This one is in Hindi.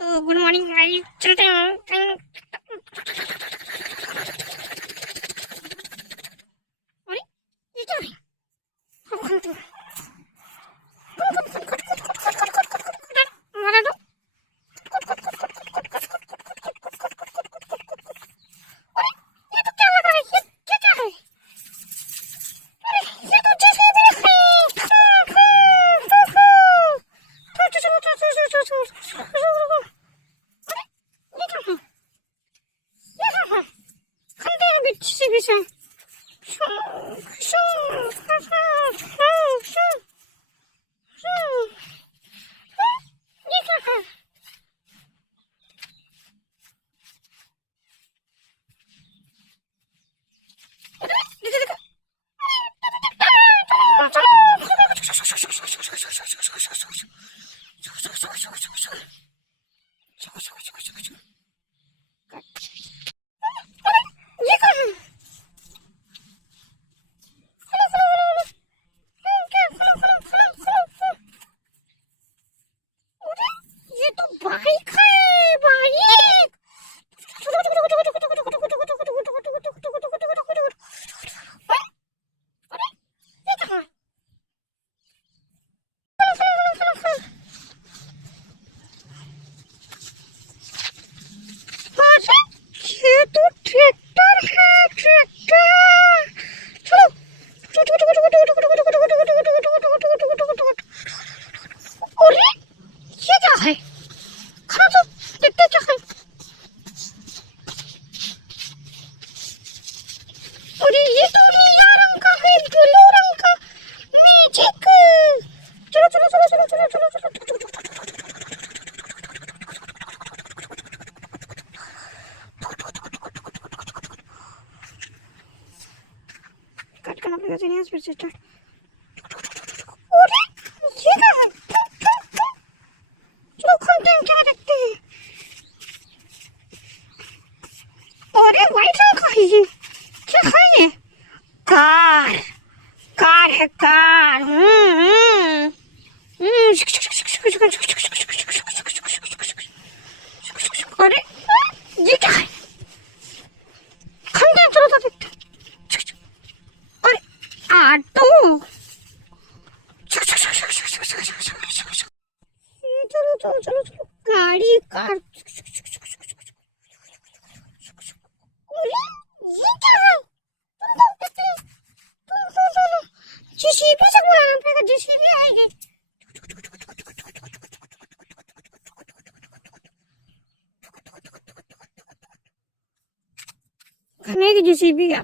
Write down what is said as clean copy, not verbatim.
तो गुड मॉर्निंग गाइस, चलते हैं। अरे ये क्या है? मारा दो। अरे ये तो क्या लगा है? ये क्या है? अरे ये तो JCB है। JCB से ये क्या है? ये तो बाइक है, बाइक। ये तो ट्रैक्टर है, ट्रैक्टर। चलो अरे ये क्या है? खड़ा तो देखते क्या है? अरे ये तो नीला रंग का है, ब्लू रंग का मैजिक। चलो चलो चलो चलो चलो चलो चलो कट करना पड़ेगा सीनियर फिर से स्टार्ट। अरे ये क्या है? चलो खोलते हैं, क्या देखते हैं। अरे व्हाइट रंग का है ये, क्या है ये? कार, कार है कार। अरे ये क्या है? खंडे चलो तो देखते। अरे ऑटो। चलो चलो चलो चलो गाड़ी कार। ये क्या है? JCB से बुलाना पड़ेगा, JCB आएगी। खाने की JCB क्या?